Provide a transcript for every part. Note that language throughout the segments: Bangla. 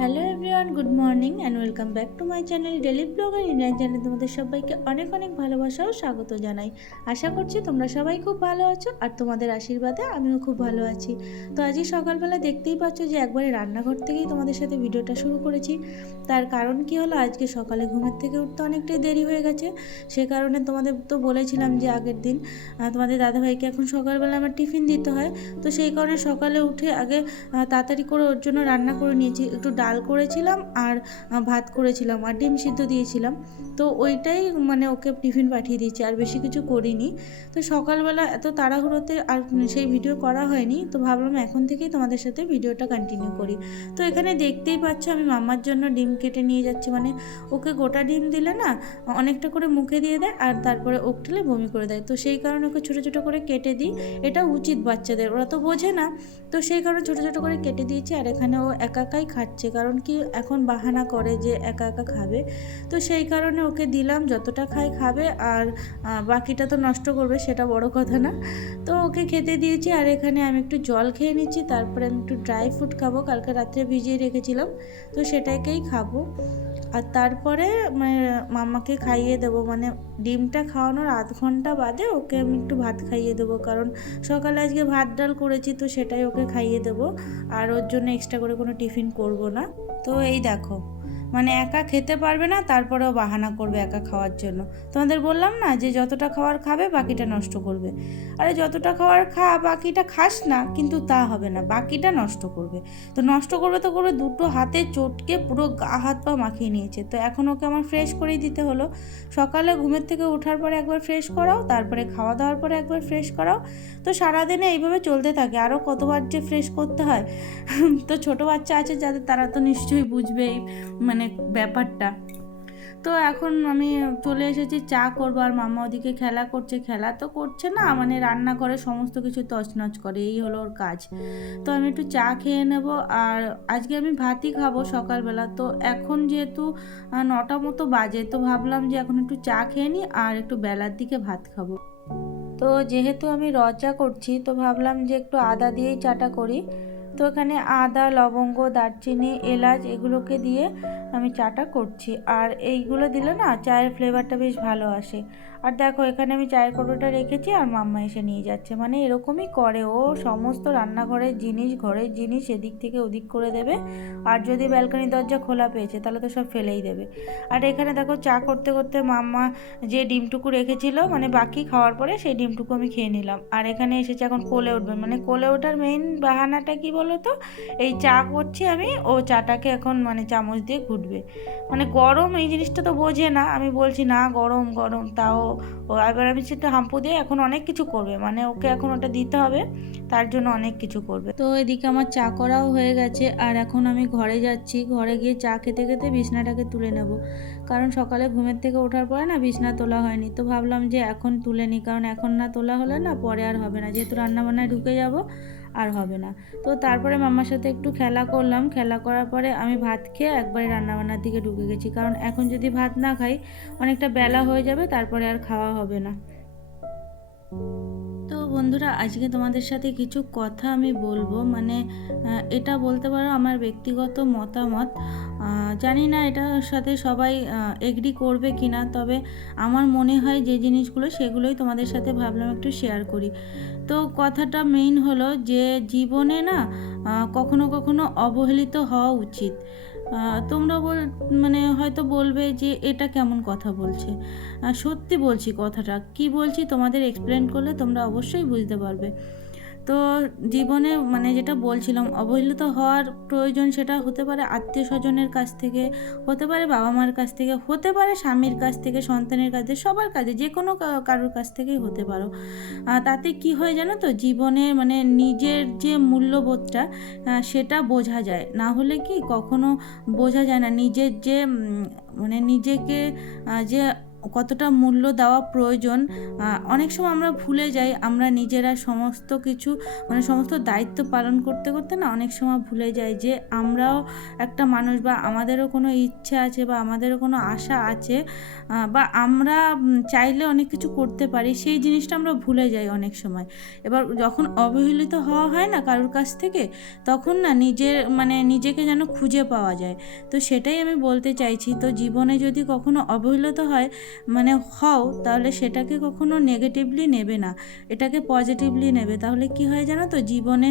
Hello everyone, good morning and welcome back to my channel daily blogger Indian channel. তোমাদের সবাইকে অনেক অনেক ভালোবাসা ও স্বাগত জানাই। আশা করছি তোমরা সবাই খুব ভালো আছো আর তোমাদের আশীর্বাদে আমিও খুব ভালো আছি। তো আজই সকালবেলা দেখতেই পাচ্ছ যে একবারে রান্নাঘর থেকেই তোমাদের সাথে ভিডিওটা শুরু করেছি। তার কারণ কি হলো, আজকে সকালে ঘুমের থেকে উঠতে অনেকটাই দেরি হয়ে গেছে। সে কারণে তোমাদের তো বলেছিলাম যে আগের দিন তোমাদের দাদাভাইকে এখন সকালবেলা আমার টিফিন দিতে হয়। তো সেই কারণে সকালে উঠে আগে তাড়াতাড়ি করে ওর জন্য রান্না করে নিয়েছি। একটু ডাল করেছিলাম আর ভাত করেছিলাম আর ডিম সিদ্ধ দিয়েছিলাম। তো ওইটাই মানে ওকে টিফিন পাঠিয়ে দিয়েছি, আর বেশি কিছু করিনি। তো সকালবেলা এত তাড়াহুড়োতে আর সেই ভিডিও করা হয়নি, তো ভাবলাম এখন থেকেই তোমাদের সাথে ভিডিওটা কন্টিনিউ করি। তো এখানে দেখতেই পাচ্ছ আমি মাম্মার জন্য ডিম কেটে নিয়ে যাচ্ছি। মানে ওকে গোটা ডিম দিলে না অনেকটা করে মুখে দিয়ে দেয় আর তারপরে ওকঠেলে বমি করে দেয়। তো সেই কারণে ওকে ছোটো ছোটো করে কেটে দিই। এটা উচিত বাচ্চাদের, ওরা তো বোঝে না। তো সেই কারণে ছোটো ছোটো করে কেটে দিয়েছি। আর এখানে ও একা একাই খাচ্ছে, কারণ কি এখন বাহানা করে যে একা একা খাবে। তো সেই কারণে ওকে দিলাম, যতটা খায় খাবে, আর বাকিটা তো নষ্ট করবে, সেটা বড় কথা না। তো ওকে খেতে দিয়েছি। আর এখানে আমি একটু জল খেয়ে নিচ্ছি, তারপরে আমি একটু ড্রাই ফ্রুট খাবো, কালকে রাত্রে ভিজিয়ে রেখেছিলাম, তো সেটাকেই খাবো। আর তারপরে মাম্মাকে খাইয়ে দেবো। মানে ডিমটা খাওয়ানোর আধ ঘন্টা বাদে ওকে আমি একটু ভাত খাইয়ে দেবো, কারণ সকালে আজকে ভাত ডাল করেছি, তো সেটাই ওকে খাইয়ে দেবো। আর ওর জন্য এক্সট্রা করে কোনো টিফিন করব না। তো এই দেখো, মানে একা খেতে পারবে না, তারপরেও বাহানা করবে একা খাওয়ার জন্য। তোমাদের বললাম না যে যতটা খাওয়ার খাবে বাকিটা নষ্ট করবে। আরে যতটা খাওয়ার খা, বাকিটা খাস না, কিন্তু তা হবে না, বাকিটা নষ্ট করবে। তো নষ্ট করবে তো করবে, দুটো হাতে চটকে পুরো গা হাত পা মাখিয়ে নিয়েছে। তো এখন ওকে আমার ফ্রেশ করেই দিতে হলো। সকালে ঘুমের থেকে ওঠার পরে একবার ফ্রেশ করাও, তারপরে খাওয়া দাওয়ার পরে একবার ফ্রেশ করাও। তো সারাদিনে এইভাবে চলতে থাকে, আরও কতবার যে ফ্রেশ করতে হয়। তো ছোটো বাচ্চা আছে যাদের, তারা তো নিশ্চয়ই বুঝবে এই মানে ব্যাপারটা। তো এখন আমি চলে এসেছি চা করবো, আর মাম্মা ওদিকে খেলা করছে। খেলা তো করছে না, মানে রান্নাঘরে সমস্ত কিছু তছনছ করে, এই হলো ওর কাজ। তো আমি একটু চা খেয়ে নেব। আর আজকে আমি ভাতই খাবো সকালবেলা। তো এখন যেহেতু 9টা মতো বাজে, তো ভাবলাম যে এখন একটু চা খেয়ে নিই আর একটু বেলার দিকে ভাত খাবো। তো যেহেতু আমি র চা করছি, তো ভাবলাম যে একটু আদা দিয়েই চাটা করি। তো এখানে আদা, লবঙ্গ, দারচিনি, এলাচ এগুলোকে দিয়ে আমি চাটা করছি। আর এইগুলো দিলে না চায়ের ফ্লেভারটা বেশ ভালো আসে। আর দেখো এখানে আমি চায়ের কৌটোটা রেখেছি আর মাম্মা এসে নিয়ে যাচ্ছে। মানে এরকমই করে ও, সমস্ত রান্নাঘরের জিনিস, ঘরের জিনিস এদিক থেকে ওদিক করে দেবে। আর যদি ব্যালকনি দরজা খোলা পেয়েছে তাহলে তো সব ফেলেই দেবে। আর এখানে দেখো চা করতে করতে মাম্মা যে ডিমটুকু রেখেছিল, মানে বাকি খাওয়ার পরে সেই ডিমটুকু আমি খেয়ে নিলাম। আর এখানে এসেছে এখন কোলে উঠবে। মানে কোলে ওঠার মেইন বাহানাটা কি বলো তো, এই চা করছি আমি, ও চাটাকে এখন মানে চামচ দিয়ে ঘুটবে। মানে গরম এই জিনিসটা তো বোঝে না, আমি বলছি না গরম গরম, তাও ও এবার আমি সেটা হাম্পু দিয়ে এখন অনেক কিছু করবে। মানে ওকে এখন ওটা দিতে হবে, তার জন্য অনেক কিছু করবে। তো এদিকে আমার চা করাও হয়ে গেছে, আর এখন আমি ঘরে যাচ্ছি। ঘরে গিয়ে চা খেতে খেতে বিছনাটাকে তুলে নেব, কারণ সকালে ঘুমের থেকে ওঠার পরে না বিছনা তোলা হয়নি। তো ভাবলাম যে এখন তুলে নিই, কারণ এখন না তোলা হলে না পরে আর হবে না, যেহেতু রান্নাবান্নায় ঢুকে যাব, আর হবে না। তো তারপরে মাম্মার সাথে একটু খেলা করলাম। খেলা করার পরে আমি ভাত খেয়ে একবারে রান্নাবান্নার দিকে ঢুকে গেছি, কারণ এখন যদি ভাত না খাই অনেকটা বেলা হয়ে যাবে, তারপরে আর খাওয়া হবে না। তো বন্ধুরা, আজকে তোমাদের সাথে কিছু কথা আমি বলবো। মানে এটা বলতে পারো আমার ব্যক্তিগত মতামত। জানি না এটার সাথে সবাই এগ্রি করবে কি না, তবে আমার মনে হয় যে জিনিসগুলো, সেগুলোই তোমাদের সাথে ভাবলাম একটু শেয়ার করি। তো কথাটা মেইন হলো যে জীবনে না কখনো কখনো অবহেলিত হওয়া উচিত। তোমরা মানে হয়তো বলবে যে এটা কেমন কথা বলছে। সত্যি বলছি, কথাটা কি বলছি তোমাদের এক্সপ্লেন করলে তোমরা অবশ্যই বুঝতে পারবে। তো জীবনে মানে যেটা বলছিলাম, অবহেলিত হওয়ার প্রয়োজন, সেটা হতে পারে আত্মীয় স্বজনের কাছ থেকে, হতে পারে বাবা মার কাছ থেকে, হতে পারে স্বামীর কাছ থেকে, সন্তানের কাছ থেকে, সবার কাছে, যে কোনো কারোর কাছ থেকেই হতে পারো। তাতে কি হয় জানো তো, জীবনে মানে নিজের যে মূল্যবোধটা সেটা বোঝা যায়। না হলে কি কখনো বোঝা যায় না নিজের যে মানে নিজেকে যে কতটা মূল্য দেওয়া প্রয়োজন অনেক সময় আমরা ভুলে যাই। আমরা নিজেরা সমস্ত কিছু মানে সমস্ত দায়িত্ব পালন করতে করতে না অনেক সময় ভুলে যাই যে আমরাও একটা মানুষ, বা আমাদেরও কোনো ইচ্ছা আছে, বা আমাদেরও কোনো আশা আছে, বা আমরা চাইলে অনেক কিছু করতে পারি, সেই জিনিসটা আমরা ভুলে যাই অনেক সময়। এবার যখন অবহেলিত হওয়া হয় না কারোর কাছ থেকে, তখন না নিজেকে যেন খুঁজে পাওয়া যায়। তো সেটাই আমি বলতে চাইছি। তো জীবনে যদি কখনো অবহেলিত হয় হও, তাহলে সেটাকে কখনো নেগেটিভলি নেবে না, এটাকে পজিটিভলি নেবে। তাহলে কি হয় জানো তো, জীবনে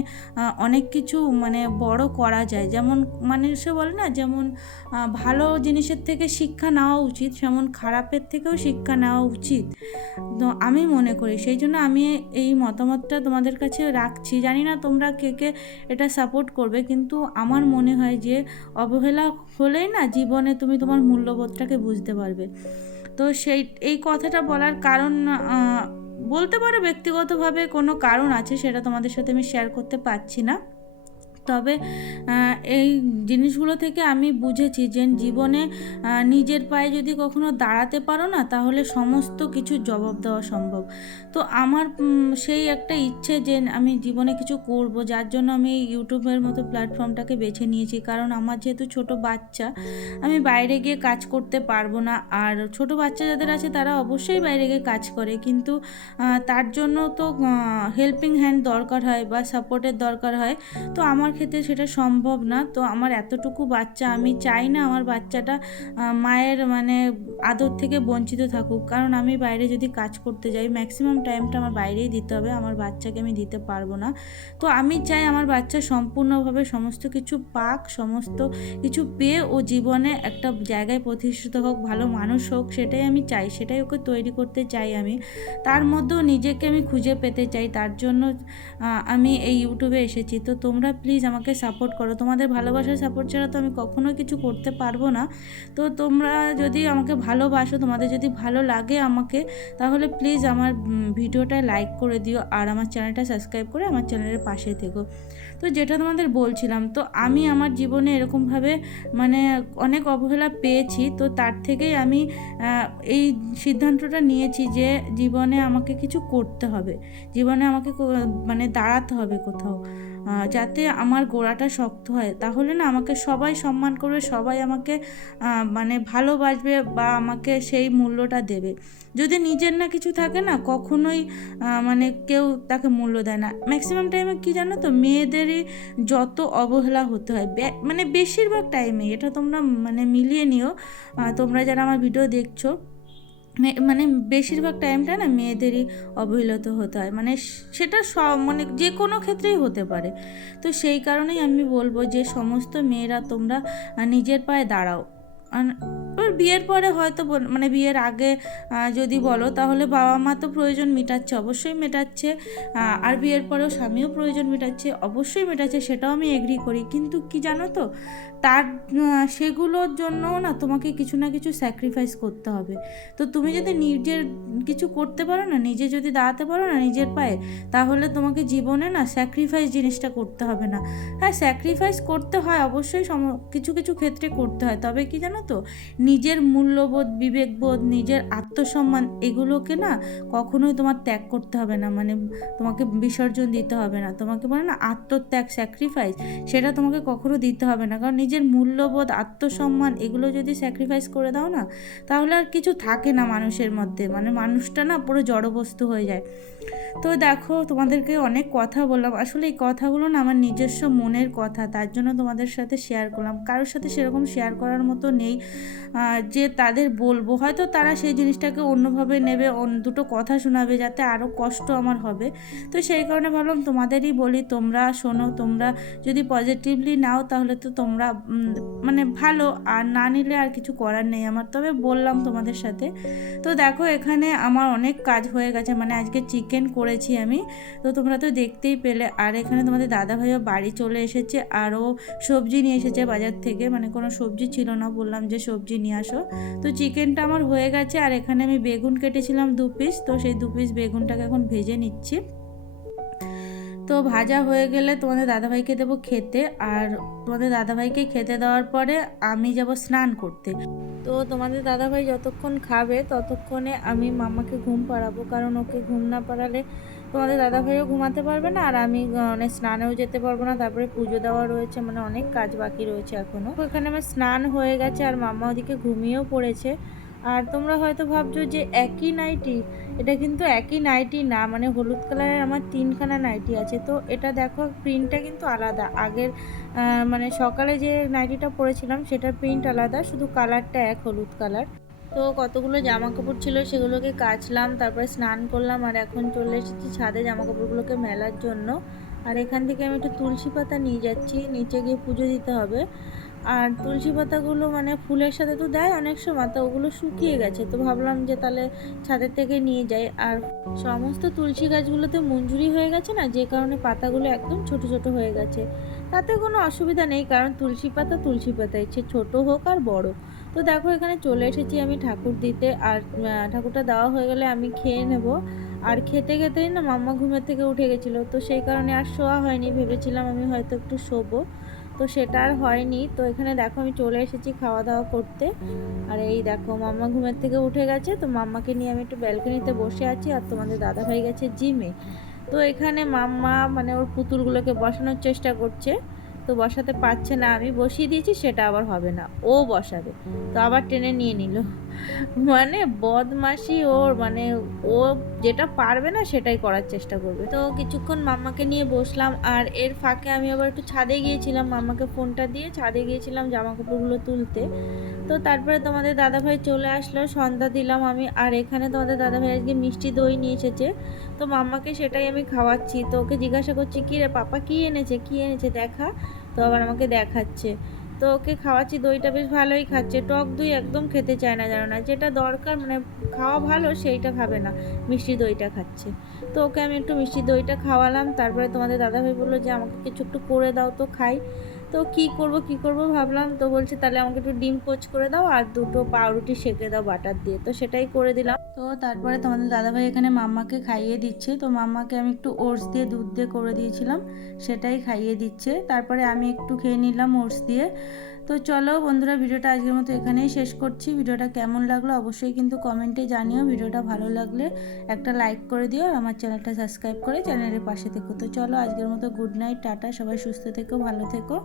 অনেক কিছু বড় করা যায়। যেমন মানুষে বলে না, যেমন ভালো জিনিসের থেকে শিক্ষা নেওয়া উচিত, সেমন খারাপের থেকেও শিক্ষা নেওয়া উচিত। তো আমি মনে করি, সেই জন্য আমি এই মতামতটা তোমাদের কাছে রাখছি। জানি না তোমরা কে কে এটা সাপোর্ট করবে, কিন্তু আমার মনে হয় যে অবহেলা হলেই না জীবনে তুমি তোমার মূল্যবোধটাকে বুঝতে পারবে। তো এই কথাটা বলার কারণ বলতে পারো ব্যক্তিগতভাবে কোনো কারণ আছে, সেটা তোমাদের সাথে আমি শেয়ার করতে পারছি না। তবে এই জিনিসগুলো থেকে আমি বুঝেছি যে জীবনে নিজের পায়ে যদি কখনো দাঁড়াতে পারো না, তাহলে সমস্ত কিছু জবাব দেওয়া সম্ভব। তো আমার সেই একটা ইচ্ছে যে আমি জীবনে কিছু করব, যার জন্য আমি ইউটিউবের মতো প্ল্যাটফর্মটাকে বেছে নিয়েছি। কারণ আমার যেহেতু ছোট বাচ্চা, আমি বাইরে গিয়ে কাজ করতে পারবো না। আর ছোট বাচ্চা যাদের আছে তারা অবশ্যই বাইরে গিয়ে কাজ করে, কিন্তু তার জন্য তো হেল্পিং হ্যান্ড দরকার হয় বা সাপোর্টের দরকার হয়। তো আমার ক্ষেত্রে সেটা সম্ভব না। তো আমার এতটুকু বাচ্চা, আমি চাই না আমার বাচ্চাটা মায়ের আদর থেকে বঞ্চিত থাকুক। কারণ আমি বাইরে যদি কাজ করতে যাই, ম্যাক্সিমাম টাইমটা আমার বাইরেই দিতে হবে, আমার বাচ্চাকে আমি দিতে পারবো না। তো আমি চাই আমার বাচ্চা সম্পূর্ণভাবে সমস্ত কিছু পাক, সমস্ত কিছু পেয়ে ও জীবনে একটা জায়গায় প্রতিষ্ঠিত হোক, ভালো মানুষ হোক, সেটাই আমি চাই, সেটাই ওকে তৈরি করতে চাই। আমি তার মধ্যেও নিজেকে আমি খুঁজে পেতে চাই, তার জন্য আমি এই ইউটিউবে এসেছি। তো তোমরা প্লিজ আমাকে সাপোর্ট করো, তোমাদের ভালোবাসার সাপোর্ট ছাড়া তো আমি কখনো কিছু করতে পারবো না। তো তোমরা যদি আমাকে ভালোবাসো, তোমাদের যদি ভালো লাগে আমাকে, তাহলে প্লিজ আমার ভিডিওটা লাইক করে দিও, আর আমার চ্যানেলটা সাবস্ক্রাইব করে আমার চ্যানেলের পাশে থেকো। তো যেটা তোমাদের বলছিলাম, তো আমি আমার জীবনে এরকমভাবে অনেক অবহেলা পেয়েছি। তো তার থেকেই আমি এই সিদ্ধান্তটা নিয়েছি যে জীবনে আমাকে কিছু করতে হবে, জীবনে আমাকে দাঁড়াতে হবে কোথাও, যাতে আমার গোড়াটা শক্ত হয়। তাহলে না আমাকে সবাই সম্মান করবে, সবাই আমাকে ভালোবাসবে, বা আমাকে সেই মূল্যটা দেবে। যদি নিজের না কিছু থাকে না, কখনোই কেউ তাকে মূল্য দেয় না। ম্যাক্সিমাম টাইমে কি জানো তো, মেয়েদেরই যত অবহেলা হতে হয়, বেশিরভাগ টাইমে। এটা তোমরা মিলিয়ে নিও, তোমরা যারা আমার ভিডিও দেখছো, বেশিরভাগ টাইমটা না মেয়েদেরই অবহেলিত হতে হয়। সেটা সব যে কোনো ক্ষেত্রেই হতে পারে। তো সেই কারণেই আমি বলবো যে সমস্ত মেয়েরা তোমরা নিজের পায়ে দাঁড়াও। বিয়ের পরে হয়তো বিয়ের আগে যদি বলো, তাহলে বাবা মা তো প্রয়োজন মেটাচ্ছে, অবশ্যই মেটাচ্ছে। আর বিয়ের পরেও স্বামীও প্রয়োজন মেটাচ্ছে, অবশ্যই মেটাচ্ছে, সেটাও আমি এগ্রি করি। কিন্তু কি জানো তো, তার সেগুলোর জন্য না তোমাকে কিছু না কিছু স্যাক্রিফাইস করতে হবে। তো তুমি যদি নিজের কিছু করতে পারো না, নিজে যদি দাঁড়াতে পারো না নিজের পায়ে, তাহলে তোমাকে জীবনে না স্যাক্রিফাইস জিনিসটা করতে হবে না। হ্যাঁ, স্যাক্রিফাইস করতে হয় অবশ্যই, কিছু কিছু ক্ষেত্রে করতে হয়। তবে কি জানো তো, নিজের মূল্যবোধ, বিবেকবোধ, নিজের আত্মসম্মান, এগুলোকে না কখনোই তোমার ত্যাগ করতে হবে না, তোমাকে বিসর্জন দিতে হবে না। তোমাকে বলে না আত্মত্যাগ, স্যাক্রিফাইস, সেটা তোমাকে কখনো দিতে হবে না। কারণ নিজের মূল্যবোধ, আত্মসম্মান, এগুলো যদি স্যাক্রিফাইস করে দাও না, তাহলে আর কিছু থাকে না মানুষের মধ্যে, মানুষটা না পুরো জড়বস্তু হয়ে যায়। তো দেখো, তোমাদেরকে অনেক কথা বললাম, আসলে এই কথাগুলো না আমার নিজস্ব মনের কথা, তার জন্য তোমাদের সাথে শেয়ার করলাম। কারোর সাথে সেরকম শেয়ার করার মতো নেই যে তাদের বলবো, হয়তো তারা সেই জিনিসটাকে অন্যভাবে নেবে, দুটো কথা শোনাবে, যাতে আরও কষ্ট আমার হবে। তো সেই কারণে ভাবলাম তোমাদেরই বলি, তোমরা শোনো। তোমরা যদি পজিটিভলি নাও, তাহলে তো তোমরা ভালো, আর না নিলে আর কিছু করার নেই আমার। তবে বললাম তোমাদের সাথে। তো দেখো, এখানে আমার অনেক কাজ হয়ে গেছে, আজকে চিকেন করেছি আমি, তো তোমরা তো দেখতেই পেলে। আর এখানে তোমাদের দাদাভাইও বাড়ি চলে এসেছে, আরও সবজি নিয়ে এসেছে বাজার থেকে, কোনো সবজি ছিল না, বললাম যে সবজি নিয়ে আসো। তো চিকেনটা আমার হয়ে গেছে, আর এখানে আমি বেগুন কেটেছিলাম 2 পিস, তো সেই 2 পিস বেগুনটাকে এখন ভেজে নিচ্ছি। তো তো ভাজা হয়ে গেলে তোমাদের দাদাভাইকে দেবো খেতে, আর তোমাদের দাদাভাইকে খেতে দেওয়ার পরে আমি যাব স্নান করতে। তো তোমাদের দাদাভাই যতক্ষণ খাবে ততক্ষণে আমি মাম্মাকে ঘুম পাড়াবো, কারণ ওকে ঘুম না পাড়ালে তোমাদের দাদাভাইও ঘুমাতে পারবে না, আর আমি মানে স্নানেও যেতে পারবো না। তারপরে পুজো দেওয়া রয়েছে, মানে অনেক কাজ বাকি রয়েছে এখনও। এখানে আমার স্নান হয়ে গেছে আর মাম্মা ওদিকে ঘুমিয়েও পড়েছে। আর তোমরা হয়তো ভাবছো যে একই নাইটি, এটা কিন্তু একই নাইটি না, মানে হলুদ কালারের আমার 3খানা নাইটি আছে। তো এটা দেখো প্রিন্টটা কিন্তু আলাদা, আগের মানে সকালে যে নাইটিটা পরেছিলাম সেটার প্রিন্ট আলাদা, শুধু কালারটা এক, হলুদ কালার। তো কতগুলো জামা কাপড় ছিল সেগুলোকে কাচলাম, তারপরে স্নান করলাম, আর এখন চলে এসেছি ছাদে জামা কাপড়গুলোকে মেলার জন্য। আর এখান থেকে আমি একটু তুলসী পাতা নিয়ে যাচ্ছি, নিচে গিয়ে পুজো দিতে হবে। আর তুলসী পাতাগুলো মানে ফুলের সাথে তো দেয় অনেক সময়, তো ওগুলো শুকিয়ে গেছে, তো ভাবলাম যে তাহলে ছাদের থেকে নিয়ে যাই। আর সমস্ত তুলসী গাছগুলোতে মঞ্জুরি হয়ে গেছে না, যে কারণে পাতাগুলো একদম ছোট ছোট হয়ে গেছে। তাতে কোনো অসুবিধা নেই, কারণ তুলসী পাতা তুলসী পাতাই, সে ছোটো হোক আর বড়। তো দেখো এখানে চলে এসেছি আমি ঠাকুর দিতে, আর ঠাকুরটা দেওয়া হয়ে গেলে আমি খেয়ে নেব। আর খেতে খেতেই না মাম্মা ঘুমের থেকে উঠে গেছিলো, তো সেই কারণে আর শোয়া হয়নি, ভেবেছিলাম আমি হয়তো একটু শোবো, তো সেটা আর হয়নি। তো এখানে দেখো আমি চলে এসেছি খাওয়া দাওয়া করতে। আর এই দেখো মাম্মা ঘুমের থেকে উঠে গেছে, তো মাম্মাকে নিয়ে আমি একটু ব্যালকনিতে বসে আছি, আর তোমাদের দাদা ভাই গেছে জিমে। তো এখানে মাম্মা মানে ওর পুতুলগুলোকে বসানোর চেষ্টা করছে, তো বসাতে পারছে না, আমি বসিয়ে দিয়েছি, সেটা আবার হবে না, ও বসাবে, তো আবার টেনে নিয়ে নিল। মানে বদমাশি ওর, মানে ও যেটা পারবে না সেটাই করার চেষ্টা করবে। তো কিছুক্ষণ মাম্মাকে নিয়ে বসলাম, আর এর ফাঁকে আমি আবার একটু ছাদে গিয়েছিলাম, মাম্মাকে ফোনটা দিয়ে ছাদে গিয়েছিলাম জামা কাপড়গুলো তুলতে। তো তারপরে তোমাদের দাদাভাই চলে আসলো, সন্ধ্যা দিলাম আমি। আর এখানে তোমাদের দাদাভাই আজকে মিষ্টি দই নিয়ে এসেছে, তো মাম্মাকে সেটাই আমি খাওয়াচ্ছি। তো ওকে জিজ্ঞাসা করছি, কী রে পাপা কী এনেছে, কী এনেছে দেখা, তো আবার আমাকে দেখাচ্ছে। তো ওকে খাওয়াচ্ছি, দইটা বেশ ভালোই খাচ্ছে, টক দই একদম খেতে চায় না, জানো না, যেটা দরকার মানে খাওয়া ভালো সেইটা খাবে না, মিষ্টি দইটা খাচ্ছে। তো ওকে আমি একটু মিষ্টি দইটা খাওয়ালাম। তারপরে তোমাদের দাদাভাই বললো যে আমাকে কিছু একটু করে দাও, তো খাই। তো কি করব ভাবলাম, তো বলছে তাহলে আমাকে একটু ডিম পোচ করে দাও আর দুটো পাউরুটি সেঁকে দাও বাটার দিয়ে, তো সেটাই করে দিলাম। তো তারপরে তোমাদের দাদাভাই এখানে মাম্মাকে খাইয়ে দিচ্ছে, তো মাম্মাকে আমি একটু ওটস দিয়ে দুধ দিয়ে করে দিয়েছিলাম, সেটাই খাইয়ে দিচ্ছে। তারপরে আমি একটু খেয়ে নিলাম ওটস দিয়ে। তো চলো বন্ধুরা, ভিডিওটা আজকের মতো এখানেই শেষ করছি। ভিডিওটা কেমন লাগলো অবশ্যই কিন্তু কমেন্টে জানিও। ভিডিওটা ভালো লাগলে একটা লাইক করে দিও, আর আমার চ্যানেলটা সাবস্ক্রাইব করে চ্যানেলের পাশে থেকো। তো চলো আজকের মতো গুড নাইট, টাটা, সবাই সুস্থ থেকো, ভালো থেকো।